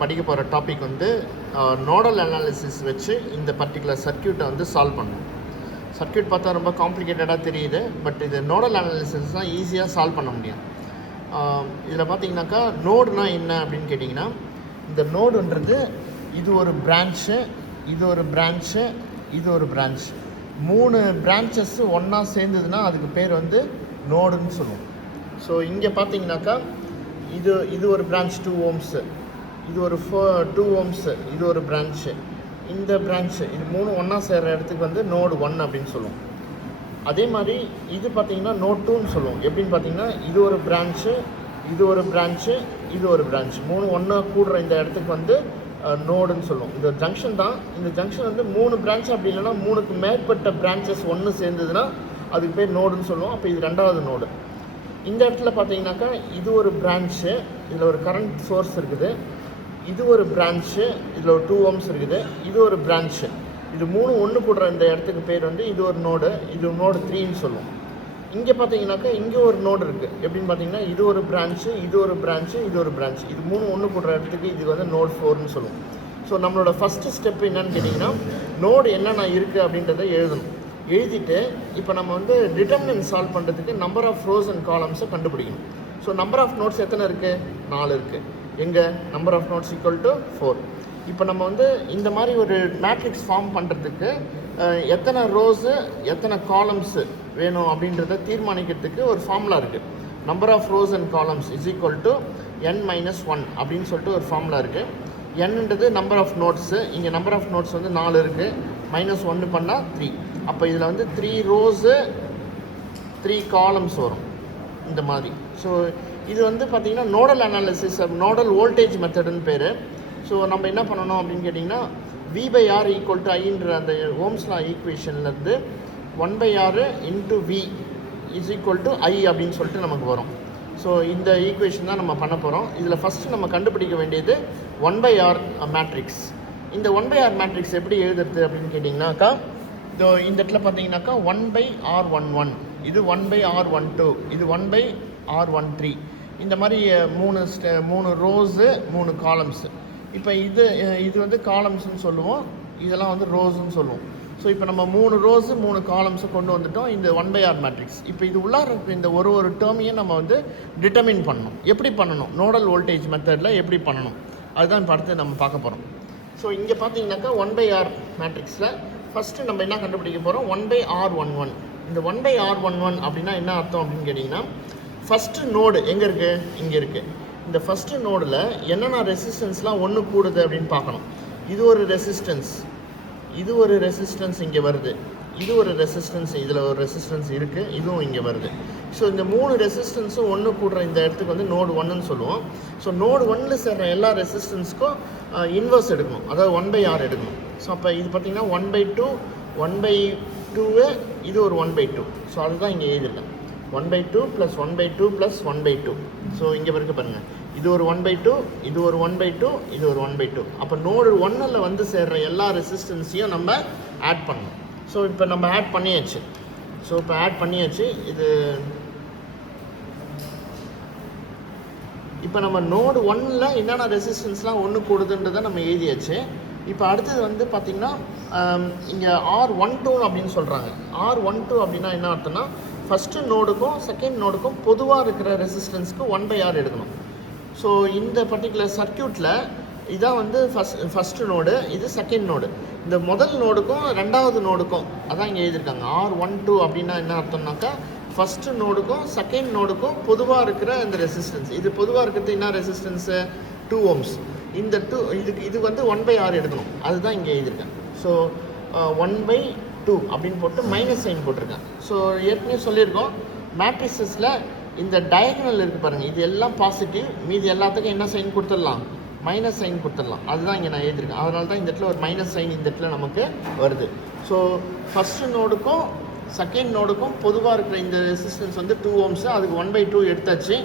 படிக்க போகிற டாபிக் வந்து நோடல் அனாலிசிஸ் வச்சு இந்த பர்டிகுலர் சர்க்யூட்டை வந்து சால்வ் பண்ணணும். சர்க்யூட் பார்த்தா ரொம்ப காம்ப்ளிகேட்டடாக தெரியுது, பட் இது நோடல் அனாலிசிஸ் தான் ஈஸியாக சால்வ் பண்ண முடியும். இதில் பார்த்தீங்கன்னாக்கா நோடுனா என்ன அப்படின்னு கேட்டிங்கன்னா, இந்த நோடுன்றது இது ஒரு பிரான்ச்சு, இது ஒரு பிரான்ச்சு, இது ஒரு பிரான்ச். 3 பிரான்ச்சஸ் ஒன்றா சேர்ந்ததுன்னா அதுக்கு பேர் வந்து நோடுன்னு சொல்லுவோம். ஸோ இங்கே பார்த்தீங்கன்னாக்கா இது ஒரு பிரான்ச் 2 ohms, இது ஒரு 2 ohms, இது ஒரு பிரான்ச்சு, இந்த பிரான்ச்சு, இது 3 ஒன்றா சேர்கிற இடத்துக்கு வந்து நோடு 1 அப்படின்னு சொல்லுவோம். அதே மாதிரி இது பார்த்திங்கன்னா நோட் 2ன்னு சொல்லுவோம். எப்படின்னு பார்த்தீங்கன்னா இது ஒரு பிரான்ச்சு, இது ஒரு பிரான்ச்சு, இது ஒரு பிரான்ச், 3 ஒன்றா கூடுற இந்த இடத்துக்கு வந்து நோடுன்னு சொல்லுவோம். இந்த ஜங்ஷன் தான். இந்த ஜங்ஷன் வந்து 3 பிரான்ச் அப்படி இல்லைன்னா 3க்கு மேற்பட்ட பிரான்ச்சஸ் ஒன்று சேர்ந்ததுன்னா அதுக்கு பேர் நோடுன்னு சொல்லுவோம். அப்போ இது 2வது நோடு. இந்த இடத்துல பார்த்தீங்கன்னாக்கா இது ஒரு பிரான்ச்சு, இதில் ஒரு கரண்ட் சோர்ஸ் இருக்குது, இது ஒரு பிரான்ச்சு, இதில் ஒரு 2 ohms இருக்குது, இது ஒரு பிரான்ச்சு, இது 3 ஒன்று கூடுற இந்த இடத்துக்கு பேர் வந்து இது ஒரு நோடு, இது நோடு 3ன்னு சொல்லுவோம். இங்கே பார்த்தீங்கன்னாக்கா இங்கே ஒரு நோடு இருக்குது. எப்படின்னு பார்த்தீங்கன்னா இது ஒரு பிரான்ச்சு, இது ஒரு பிரான்ச்சு, இது ஒரு பிரான்ச், இது 3 ஒன்று கூடுற இடத்துக்கு இது வந்து நோட் 4ன்னு சொல்லுவோம். ஸோ நம்மளோட ஃபஸ்ட்டு ஸ்டெப் என்னன்னு கேட்டிங்கன்னா நோடு என்னென்ன இருக்குது அப்படின்றத எழுதணும். எழுதிட்டு இப்போ நம்ம வந்து டிட்டர்மினன்ட் சால்வ் பண்ணுறதுக்கு நம்பர் ஆஃப் ரோஸ் அண்ட் காலம்ஸை கண்டுபிடிக்கணும். ஸோ நம்பர் ஆஃப் நோட்ஸ் எத்தனை இருக்குது? 4 இருக்குது. எங்கே? Number of nodes equal to 4. இப்போ நம்ம வந்து இந்த மாதிரி ஒரு மேட்ரிக்ஸ் ஃபார்ம் பண்ணுறதுக்கு எத்தனை ரோஸு எத்தனை காலம்ஸு வேணும் அப்படின்றத தீர்மானிக்கிறதுக்கு ஒரு ஃபார்முலா இருக்குது. Number of rows and columns is equal to n-1 அப்படின்னு சொல்லிட்டு ஒரு ஃபார்முலா இருக்குது. என்னன்றது நம்பர் ஆஃப் நோட்ஸு. இங்கே நம்பர் ஆஃப் நோட்ஸ் வந்து 4 இருக்குது, -1 பண்ணால் 3. அப்போ இதில் வந்து 3 ரோஸு 3 காலம்ஸ் வரும் இந்த மாதிரி. ஸோ இது வந்து பார்த்திங்கன்னா நோடல் அனாலிசிஸ், நோடல் வோல்டேஜ் மெத்தடுன்னு பேர். ஸோ நம்ம என்ன பண்ணணும் அப்படின்னு கேட்டிங்கன்னா V/R ஈக்குவல் டு ஐன்ற அந்த ஓம்ஸ் லா ஈக்குவேஷன்லேருந்து 1/R into V is equal to I அப்படின்னு சொல்லிட்டு நமக்கு வரும். ஸோ இந்த ஈக்குவேஷன் தான் நம்ம பண்ண போகிறோம். இதில் ஃபஸ்ட்டு நம்ம கண்டுபிடிக்க வேண்டியது 1/R மேட்ரிக்ஸ். இந்த 1/R மேட்ரிக்ஸ் எப்படி எழுதுறது அப்படின்னு கேட்டிங்கனாக்கா இந்த இடத்துல பார்த்தீங்கன்னாக்கா 1/R11, இது 1/R12, இது 1/R13, இந்த மாதிரி 3 ரோஸு 3 காலம்ஸு. இப்போ இது வந்து காலம்ஸ்ன்னு சொல்லுவோம், இதெல்லாம் வந்து ரோஸுன்னு சொல்லுவோம். ஸோ இப்போ நம்ம 3 ரோஸு 3 காலம்ஸு கொண்டு வந்துட்டோம் இந்த 1/R மேட்ரிக்ஸ். இப்போ இது உள்ளார இருக்கிற இந்த ஒரு டேர்மையும் நம்ம வந்து டிட்டர்மின் பண்ணணும். எப்படி பண்ணணும்? நோடல் வோல்டேஜ் மெத்தடில் எப்படி பண்ணணும் அதுதான் இப்போ அடுத்து நம்ம பார்க்க போகிறோம். ஸோ இங்கே பார்த்தீங்கன்னாக்கா 1/R மேட்ரிக்ஸில் ஃபஸ்ட்டு நம்ம என்ன கண்டுபிடிக்க போகிறோம்? 1/R11. இந்த 1/R11 அப்படின்னா என்ன அர்த்தம் அப்படின்னு கேட்டிங்கன்னா ஃபஸ்ட்டு நோடு எங்கே இருக்குது? இங்கே இருக்குது. இந்த ஃபஸ்ட்டு நோடில் என்னென்ன ரெசிஸ்டன்ஸ்லாம் ஒன்று கூடுது அப்படின்னு பார்க்கணும். இது ஒரு ரெசிஸ்டன்ஸ், இது ஒரு ரெசிஸ்டன்ஸ் இங்கே வருது, இது ஒரு ரெசிஸ்டன்ஸ், இதில் ஒரு ரெசிஸ்டன்ஸ் இருக்குது, இதுவும் இங்கே வருது. ஸோ இந்த 3 ரெசிஸ்டன்ஸும் ஒன்று கூடுற இந்த இடத்துக்கு வந்து நோடு 1ன்னு சொல்லுவோம். ஸோ நோடு 1ல் சேர்ற எல்லா ரெசிஸ்டன்ஸுக்கும் இன்வர்ஸ் எடுக்கணும், அதாவது 1/R எடுக்கணும். ஸோ அப்போ இது பார்த்திங்கன்னா 1/2, 1/2, இது ஒரு 1/2. ஸோ அதுதான் இங்கே எழுதிருக்கேன். 1/2 + 1/2 + 1/2. ஸோ இங்கே வரைக்கும் பாருங்கள், இது ஒரு 1/2, இது ஒரு 1/2, இது ஒரு 1/2. அப்போ நோடு 1ல் வந்து சேர்ற எல்லா ரெசிஸ்டன்ஸையும் நம்ம ஆட் பண்ணணும். ஸோ இப்போ நம்ம ஆட் பண்ணியாச்சு. ஸோ இப்போ ஆட் பண்ணியாச்சு. இப்போ நம்ம நோடு 1ல் என்னென்ன ரெசிஸ்டன்ஸ்லாம் ஒன்று கூடுதுன்றதை நம்ம எழுதியாச்சு. இப்போ அடுத்தது வந்து பார்த்திங்கன்னா இங்கே R12 அப்படின்னு சொல்கிறாங்க. R12 அப்படின்னா என்ன அர்த்தம்னா ஃபஸ்ட்டு நோடுக்கும் செகண்ட் நோடுக்கும் பொதுவாக இருக்கிற ரெசிஸ்டன்ஸ்க்கு 1/R எடுக்கணும். ஸோ இந்த பர்டிகுலர் சர்க்யூட்டில் இதான் வந்து ஃபஸ்ட்டு நோடு, இது செகண்ட் நோடு. இந்த முதல் நோடுக்கும் 2வது நோடுக்கும் அதான் இங்கே எழுதியிருக்காங்க. R12 அப்படின்னா என்ன அர்த்தம்னாக்கா ஃபஸ்ட்டு நோடுக்கும் செகண்ட் நோடுக்கும் பொதுவாக இருக்கிற இந்த ரெசிஸ்டன்ஸ். இது பொதுவாக இருக்கிறது என்ன ரெசிஸ்டன்ஸு? 2 ohms. இந்த இது வந்து 1/R எடுக்கணும், அதுதான் இங்கே எழுதியிருக்கேன். ஸோ 1/2 அப்படின்னு போட்டு மைனஸ் சைன் போட்டிருக்கேன். ஸோ ஏற்கனவே சொல்லியிருக்கோம் மேட்ரிசஸில் இந்த டயகனல் இருக்குது பாருங்கள், இது எல்லாம் பாசிட்டிவ், மீதி எல்லாத்துக்கும் என்ன சைன் கொடுத்துடலாம்? மைனஸ் சைன் கொடுத்துடலாம். அதுதான் இங்கே நான் எழுதியிருக்கேன். அதனால தான் இந்த இடத்துல ஒரு மைனஸ் சைன் இந்த இடத்துல நமக்கு வருது. ஸோ ஃபஸ்ட்டு நோடுக்கும் செகண்ட் நோடுக்கும் பொதுவாக இருக்கிற இந்த ரெசிஸ்டன்ஸ் வந்து 2 ohms, அதுக்கு 1/2 எடுத்தாச்சு.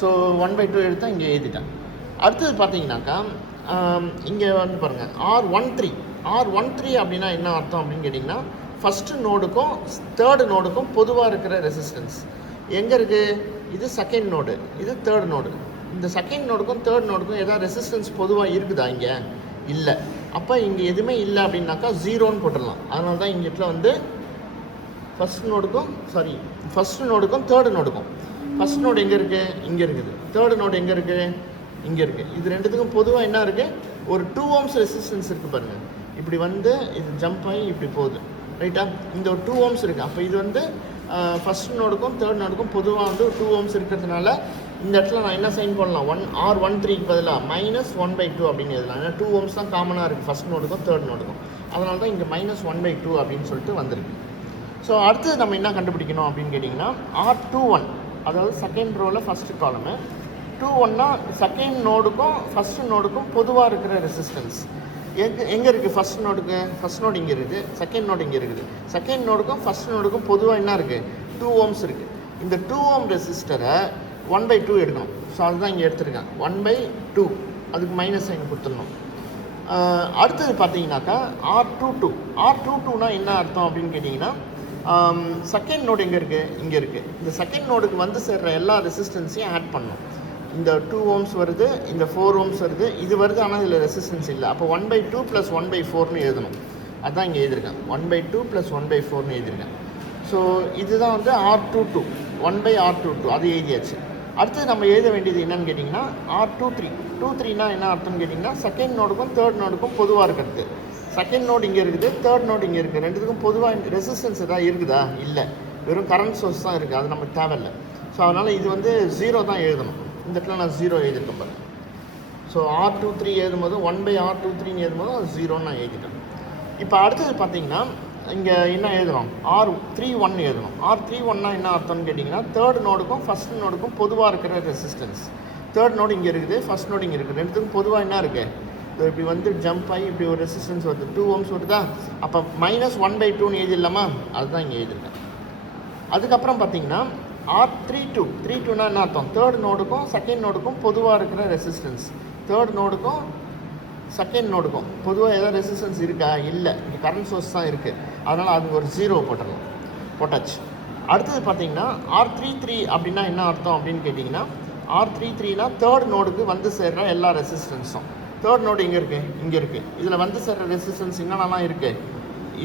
ஸோ 1/2 எடுத்தால் இங்கே எழுதிட்டேன். அடுத்தது பார்த்தீங்கன்னாக்கா இங்கே வந்து பாருங்கள் R13 அப்படின்னா என்ன அர்த்தம் அப்படின்னு கேட்டிங்கன்னா ஃபஸ்ட்டு நோடுக்கும் 3rd நோடுக்கும் பொதுவாக இருக்கிற ரெசிஸ்டன்ஸ் எங்கே இருக்குது? இது செகண்ட் நோடு, இது 3rd நோடு. இந்த செகண்ட் நோடுக்கும் தேர்ட் நோடுக்கும் ஏதாவது ரெசிஸ்டன்ஸ் பொதுவாக இருக்குதா இங்கே? இல்லை. அப்போ இங்கே எதுவுமே இல்லை அப்படின்னாக்கா ஜீரோன்னு போட்டுடலாம். அதனால தான் இங்கே இடத்துல வந்து ஃபஸ்ட் நோடுக்கும் தேர்டு நோடுக்கும் ஃபஸ்ட் நோடு எங்கே இருக்குது? இங்கே இருக்குது. தேர்டு நோடு எங்கே இருக்குது? இங்கே இருக்குது. இது ரெண்டுத்துக்கும் பொதுவாக என்ன இருக்குது? ஒரு 2 ohms ரெசிஸ்டன்ஸ் இருக்குது பாருங்கள். இப்படி வந்து இது ஜம்ப் ஆகி இப்படி போகுது, ரைட்டா? இந்த ஒரு 2 ohms இருக்குது. அப்போ இது வந்து ஃபஸ்ட் நோடுக்கும் தேர்ட் நோடுக்கும் பொதுவாக வந்து 2 ohms இருக்கிறதுனால இந்த இடத்துல நான் என்ன சைன் பண்ணலாம்? R13க்கு பதிலாக -1/2 அப்படின்னு எழுதலாம். ஏன்னா 2 ohms தான் காமனாக இருக்குது ஃபஸ்ட் நோடுக்கும் தேர்ட் நோடுக்கும். அதனால தான் இங்கே -1/2 அப்படின்னு சொல்லிட்டு வந்திருக்கு. ஸோ அடுத்தது நம்ம என்ன கண்டுபிடிக்கணும் அப்படின்னு கேட்டிங்கன்னா R21, அதாவது செகண்ட் ரோவில் ஃபஸ்ட்டு காலமு. 21னா செகண்ட் நோடுக்கும் ஃபஸ்ட்டு நோடுக்கும் பொதுவாக இருக்கிற ரெசிஸ்டன்ஸ் எங்கே இருக்குது? ஃபஸ்ட் நோடு இங்கே இருக்குது, செகண்ட் நோடு இங்கே இருக்குது. செகண்ட் நோடுக்கும் ஃபஸ்ட் நோடுக்கும் பொதுவாக என்ன இருக்குது? 2 ohms இருக்குது. இந்த 2 ohm ரெசிஸ்டரை 1/2 எடுக்கணும். ஸோ அதுதான் இங்கே எடுத்துருக்கேன். 1/2 அதுக்கு மைனஸ் சைன் கொடுத்துடணும். அடுத்தது பார்த்தீங்கன்னாக்கா R22னா என்ன அர்த்தம் அப்படின்னு கேட்டிங்கன்னா செகண்ட் நோடு எங்கே இருக்குது? இங்கே இருக்குது. இந்த செகண்ட் நோடுக்கு வந்து சேர்ற எல்லா ரெசிஸ்டன்ஸையும் ஆட் பண்ணணும். இந்த 2 ohms வருது, இந்த 4 ohms வருது, இது வருது, ஆனால் இதில் ரெசிஸ்டன்ஸ் இல்லை. அப்போ 1/2 + 1/4ன்னு எழுதணும். அதுதான் இங்கே எழுதியிருக்கேன். 1/2 + 1/4ன்னு எழுதியிருக்கேன். ஸோ இதுதான் வந்து R22, 1/R22 அது எழுதியாச்சு. அடுத்தது நம்ம எழுத வேண்டியது என்னன்னு கேட்டிங்கன்னா R23னா என்ன அர்த்தம்னு கேட்டிங்கன்னா செகண்ட் நோடுக்கும் தேர்ட் நோடுக்கும் பொதுவாக இருக்கிறது. செகண்ட் நோடு இங்கே இருக்குது, தேர்ட் நோடு இங்கே இருக்குது. ரெண்டுத்துக்கும் பொதுவாக ரெசிஸ்டன்ஸ் எதாவது இருக்குதா? இல்லை, வெறும் கரண்ட் சோர்ஸ் தான் இருக்குது. அது நமக்கு தேவையில்லை. ஸோ அதனால் இது வந்து 0 தான் எழுதணும். இந்த இடத்துல நான் 0 எழுதியிருக்கேன் பாருங்க. ஸோ R23 எழுதும்போது 1/R23ன்னு எழுதும்போது அது 0ன்னு நான் எழுதிட்டேன். இப்போ அடுத்தது பார்த்தீங்கன்னா இங்கே என்ன எழுதுகிறோம்? R31 எழுதணும். R31னா என்ன அர்த்தம்னு கேட்டிங்கன்னா தேர்ட் நோடுக்கும் ஃபஸ்ட் நோடுக்கும் பொதுவாக இருக்கிற ரெசிஸ்டன்ஸ். தேர்ட் நோடு இங்கே இருக்குது, ஃபஸ்ட் நோடு இங்கே இருக்குது. ரெண்டுத்துக்கும் பொதுவாக என்ன இருக்குது? இப்படி வந்து ஜம்ப் ஆகி இப்படி ஒரு ரெசிஸ்டன்ஸ் வருது, 2 ohms வருதா? அப்போ -1/2ன்னு எழுதிடலாமா? அதுதான் இங்கே எழுதியிருக்கேன். அதுக்கப்புறம் பார்த்தீங்கன்னா R32னா என்ன அர்த்தம்? தேர்ட் நோடுக்கும் செகண்ட் நோடுக்கும் பொதுவாக இருக்கிற ரெசிஸ்டன்ஸ். தேர்ட் நோடுக்கும் செகண்ட் நோடுக்கும் பொதுவாக ஏதாவது ரெசிஸ்டன்ஸ் இருக்கா? இல்லை, இங்கே கரண்ட் சோர்ஸ் தான் இருக்குது. அதனால் அது ஒரு 0 போட்டாச்சு. அடுத்தது பார்த்தீங்கன்னா R33 அப்படின்னா என்ன அர்த்தம் அப்படின்னு கேட்டிங்கன்னா R33னா தேர்ட் நோடுக்கு வந்து சேர்ற எல்லா ரெசிஸ்டன்ஸும். தேர்ட் நோடு எங்கே இருக்குது? இங்கே இருக்குது. இதில் வந்து சேர்ற ரெசிஸ்டன்ஸ் என்னென்னலாம் இருக்குது?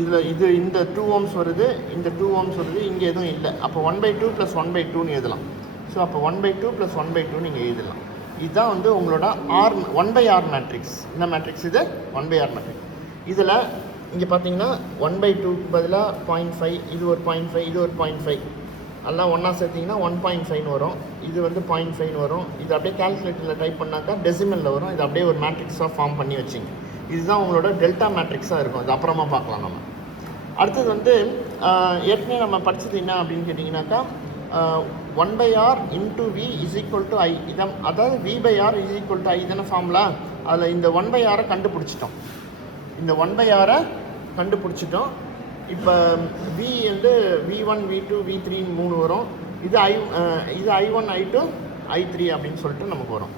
இதில் இந்த 2 ohms வருது, இந்த 2 ohms வருது, இங்கே எதுவும் இல்லை. அப்போ 1/2 + 1/2ன்னு எழுதலாம். ஸோ அப்போ 1/2 + 1/2 நீங்கள் எழுதலாம். இதுதான் வந்து உங்களோட 1/R மேட்ரிக்ஸ். என்ன மேட்ரிக்ஸ் இது? 1/R matrix. இதில் இங்கே பார்த்தீங்கன்னா 1/2க்கு பதிலாக 0.5, இது ஒரு 0.5, இது ஒரு 0.5, எல்லாம் ஒன்றா சேர்த்திங்கன்னா 1.5ன்னு வரும். இது வந்து 0.5ன்னு வரும். இது அப்படியே கால்குலேட்டரில் டைப் பண்ணாக்கா டெசிமலில் வரும். இது அப்படியே ஒரு மேட்ரிக்ஸாக ஃபார்ம் பண்ணி வச்சிங்க. இதுதான் உங்களோட டெல்டா மேட்ரிக்ஸாக இருக்கும். அது அப்புறமா பார்க்கலாம் நம்ம. அடுத்தது வந்து ஏற்கனவே நம்ம படித்தது என்ன அப்படின்னு கேட்டிங்கனாக்கா 1/R × V = I. இதான், அதாவது V/R = I தானே ஃபார்முலா. அதில் இந்த 1/Rஐ கண்டுபிடிச்சிட்டோம். இந்த 1/Rஐ கண்டுபிடிச்சிட்டோம். இப்போ V வந்து V1, V2, V3ன்னு 3 வரும். இது I1, I2, I3 அப்படின்னு சொல்லிட்டு நமக்கு வரும்.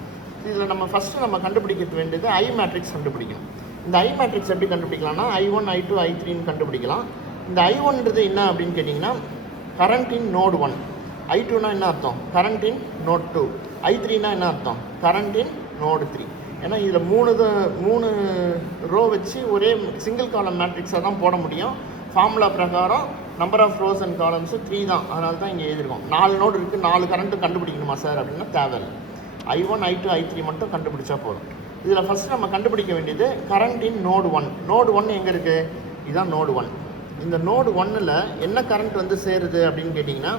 இதில் நம்ம ஃபஸ்ட்டு நம்ம கண்டுபிடிக்க வேண்டியது I மேட்ரிக்ஸ் கண்டுபிடிக்கணும். இந்த I மேட்ரிக்ஸ் எப்படி கண்டுபிடிக்கலாம்னா I1, I2, I3ன்னு கண்டுபிடிக்கலாம். இந்த I1ன்றது என்ன அப்படின்னு கேட்டிங்கன்னா கரண்ட் இன் நோடு 1. I2னா என்ன அர்த்தம்? கரண்ட் இன் நோட் 2. I3னா என்ன அர்த்தம்? கரண்ட் இன் நோடு 3. ஏன்னா இதில் 3 ரோ வச்சு ஒரே சிங்கிள் காலம் மேட்ரிக்ஸாக தான் போட முடியும். ஃபார்முலா பிரகாரம் number of rows and columns 3 தான். அதனால தான் இங்கே எழுதிருக்கோம். 4 நோடு இருக்குது, 4 கரண்ட்டு கண்டுபிடிக்கணுமா சார் அப்படின்னா தேவையில்லை. I1, I2, I3 மட்டும் கண்டுபிடிச்சா போதும். இதில் ஃபஸ்ட்டு நம்ம கண்டுபிடிக்க வேண்டியது கரண்ட் இன் நோடு 1. நோடு 1 எங்கே இருக்குது? இதுதான் நோடு 1. இந்த நோடு 1ல் என்ன கரண்ட் வந்து சேருது அப்படின்னு கேட்டிங்கன்னா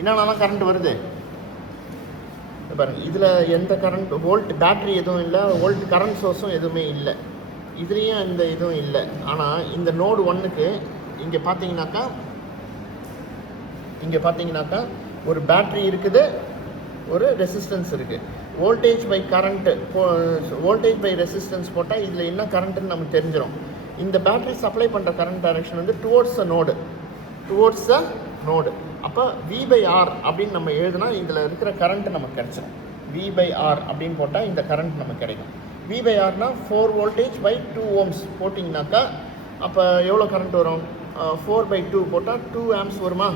என்னென்னலாம் கரண்ட் வருது பாருங்கள். இதில் எந்த கரண்ட் பேட்ரி எதுவும் இல்லை, கரண்ட் சோர்ஸும் எதுவுமே இல்லை. இதுலேயும் இந்த இதுவும் இல்லை. ஆனால் இந்த நோடு 1க்கு இங்கே பார்த்தீங்கன்னாக்கா ஒரு பேட்ரி இருக்குது, ஒரு ரெசிஸ்டன்ஸ் இருக்குது. வோல்டேஜ் பை ரெசிஸ்டன்ஸ் போட்டால் இதில் என்ன கரண்ட்டுன்னு நமக்கு தெரிஞ்சிடும். இந்த பேட்ரி சப்ளை பண்ணுற கரண்ட் டைரக்ஷன் வந்து டுவோர்ட்ஸ் த நோடு. அப்போ V/R அப்படின்னு நம்ம எழுதுனா இதில் இருக்கிற கரண்ட்டு நமக்கு கிடைச்சிடும். V/R அப்படின்னு போட்டால் இந்த கரண்ட் நமக்கு கிடைக்கும். V/Rனா 4 voltage / 2 ohms போட்டிங்கனாக்கா அப்போ எவ்வளோ கரண்ட் வரும்? 4/2 போட்டால் 2 amps வருமா?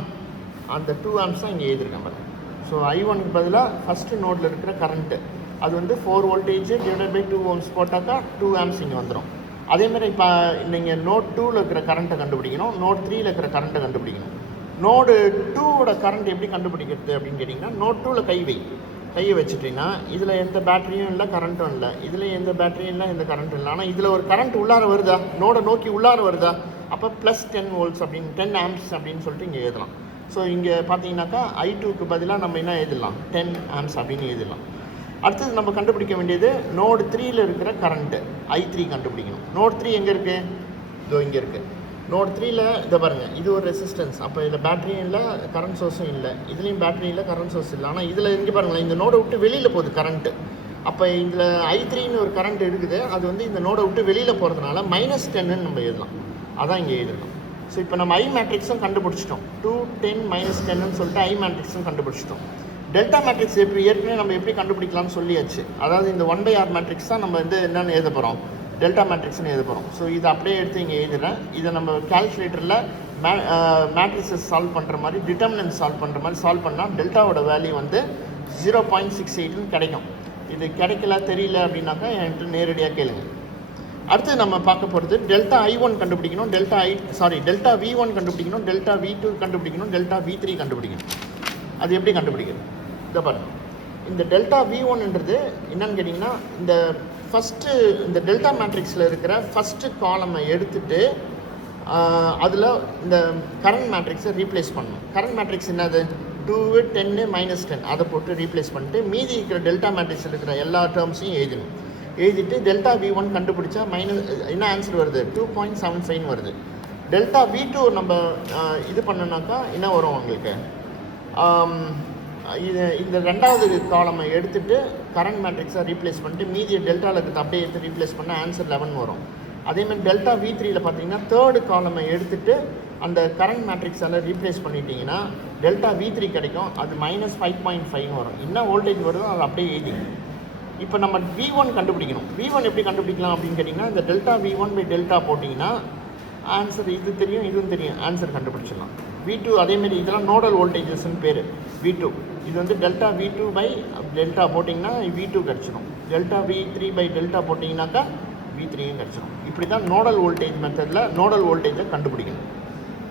அந்த 2 amps தான் இங்கே எழுதியிருக்கேன் பாருங்க. ஸோ I1க்கு பதிலாக ஃபஸ்ட்டு நோடில் இருக்கிற கரண்ட்டு அது வந்து 4 வோல்டேஜ் டிவைடட் பை 2 ஓம்ஸ் போட்டாக்கா 2 ஆம்ஸ் இங்கே வந்துடும். அதேமாதிரி இப்போ நீங்கள் நோட் 2ல் இருக்கிற கரண்ட்டை கண்டுபிடிக்கணும், நோட் 3ல் இருக்கிற கரண்ட்டை கண்டுபிடிக்கணும். நோடு 2வோட கரண்ட் எப்படி கண்டுபிடிக்கிறது அப்படின்னு கேட்டிங்கன்னா, நோட் 2ல் கையை வச்சுட்டிங்கன்னா இதில் எந்த பேட்டரியும் இல்லை, கரண்ட்டும் இல்லை, இதில் எந்த பேட்டரியும் இல்லை, எந்த கரண்ட்டும் இல்லை. ஆனால் இதில் ஒரு கரண்ட் உள்ளார வருதா, நோடை நோக்கி உள்ளார வருதா, அப்போ ப்ளஸ் 10 வோல்ட்ஸ் அப்படின்னு 10 ஆம்ப்ஸ் அப்படின்னு சொல்லிட்டு இங்கே எழுதலாம். ஸோ இங்கே பார்த்தீங்கன்னாக்கா I2க்கு பதிலாக நம்ம என்ன எழுதலாம், 10 ஆம்ப்ஸ் அப்படின்னு எழுதலாம். அடுத்தது நம்ம கண்டுபிடிக்க வேண்டியது நோடு 3ல் இருக்கிற கரண்ட்டு I3 கண்டுபிடிக்கணும். நோட் 3 எங்கே இருக்குது, இதோ இங்கே இருக்குது. நோட் 3ல் இதை பாருங்கள், இது ஒரு ரெசிஸ்டன்ஸ். அப்போ இதில் பேட்டரியும் இல்லை, கரண்ட் சோர்ஸும் இல்லை, இதுலேயும் பேட்டரி இல்லை, கரண்ட் சோர்ஸ் இல்லை. ஆனால் இதில் இங்கே பாருங்களேன், இந்த நோடை விட்டு வெளியில் போகுது கரண்ட்டு. அப்போ இதில் I3ன்னு ஒரு கரண்ட் இருக்குது, அது வந்து இந்த நோடை விட்டு வெளியில் போகிறதுனால -10ன்னு நம்ம எழுதலாம். அதான் இங்கே எழுதணும். ஸோ இப்போ நம்ம I மேட்ரிக்ஸும் கண்டுபிடிச்சிட்டோம். 2, 10, -10ன்னு சொல்லிட்டு I மேட்ரிக்ஸும் கண்டுபிடிச்சிட்டோம். டெல்டா மேட்ரிக்ஸ் ஏற்கனவே நம்ம எப்படி கண்டுபிடிக்கலாம்னு சொல்லியாச்சு. அதாவது இந்த 1/r மேட்ரிக்ஸ் தான் நம்ம வந்து என்னென்னு எழுத போகிறோம், டெல்டா மேட்ரிக்ஸ்னு எழுத போகிறோம். ஸோ இதை அப்படியே எடுத்து இங்கே எழுதுறேன். இதை நம்ம கால்குலேட்டரில் மேட்ரிக்ஸஸ் சால்வ் பண்ணுற மாதிரி, டிட்டர்மினன்ட் சால்வ் பண்ணுற மாதிரி சால்வ் பண்ணால் டெல்டாவோட வேல்யூ வந்து 0.68ன்னு கிடைக்கும். இது கிடைக்கல தெரியல அப்படின்னாக்கா என்கிட்ட நேரடியாக கேளுங்க. அடுத்து நம்ம பார்க்க போகிறது டெல்டா I1 கண்டுபிடிக்கணும், டெல்டா V1 கண்டுபிடிக்கணும், டெல்டா V2 கண்டுபிடிக்கணும், டெல்டா V3 கண்டுபிடிக்கணும். அது எப்படி கண்டுபிடிக்கிறது, இதை பாருங்கள். இந்த டெல்டா V1ன்றது என்னன்னு கேட்டிங்கன்னா, இந்த ஃபஸ்ட்டு இந்த டெல்டா மேட்ரிக்ஸில் இருக்கிற ஃபஸ்ட்டு காலமை எடுத்துகிட்டு அதில் இந்த கரண்ட் மேட்ரிக்ஸை ரீப்ளேஸ் பண்ணணும். கரண்ட் மேட்ரிக்ஸ் என்னது, 2, 10, -10 அதை போட்டு ரீப்ளேஸ் பண்ணிட்டு மீதி இருக்கிற டெல்டா மேட்ரிக்ஸில் இருக்கிற எல்லா டேர்ம்ஸையும் எழுதிட்டு டெல்டா V1 கண்டுபிடிச்சா என்ன ஆன்சர் வருது, 2.75 வருது. டெல்டா V2 நம்ம இது பண்ணோன்னாக்கா என்ன வரும் உங்களுக்கு, இந்த ரெண்டாவது காலமை எடுத்துகிட்டு கரண்ட் மேட்ரிக்ஸாக ரீப்ளேஸ் பண்ணிட்டு மீதியை டெல்டாவில் இருக்கிறது அப்படியே எடுத்து ரீப்ளேஸ் பண்ணால் ஆன்சர் 11 வரும். அதேமாதிரி டெல்டா V3யில் பார்த்தீங்கன்னா தேர்டு காலமை எடுத்துகிட்டு அந்த கரண்ட் மேட்ரிக்ஸால் ரீப்ளேஸ் பண்ணிட்டீங்கன்னா டெல்டா V3 கிடைக்கும். அது -5.5 வரும். என்ன வோல்டேஜ் வருதோ அதை அப்படியே எழுதி. இப்போ நம்ம V1 கண்டுபிடிக்கணும். V1 எப்படி கண்டுபிடிக்கலாம் அப்படின்னு கேட்டிங்கன்னா, இந்த டெல்டா V1/டெல்டா போட்டிங்கன்னா ஆன்சர் இது தெரியும், இதுவும் தெரியும், ஆன்சர் கண்டுபிடிச்சிடலாம். V2 அதேமாரி இதெல்லாம் நோடல் வோல்டேஜஸ்ன்னு பேர். V2 இது வந்து டெல்டா V2/டெல்டா போட்டிங்கன்னா V2 கிடச்சிடும். டெல்டா V3/டெல்டா போட்டிங்கனாக்கா V3யும் கிடச்சிடும். இப்படி தான் நோடல் வோல்டேஜ் மெத்தடில் நோடல் வோல்டேஜை கண்டுபிடிக்கணும்.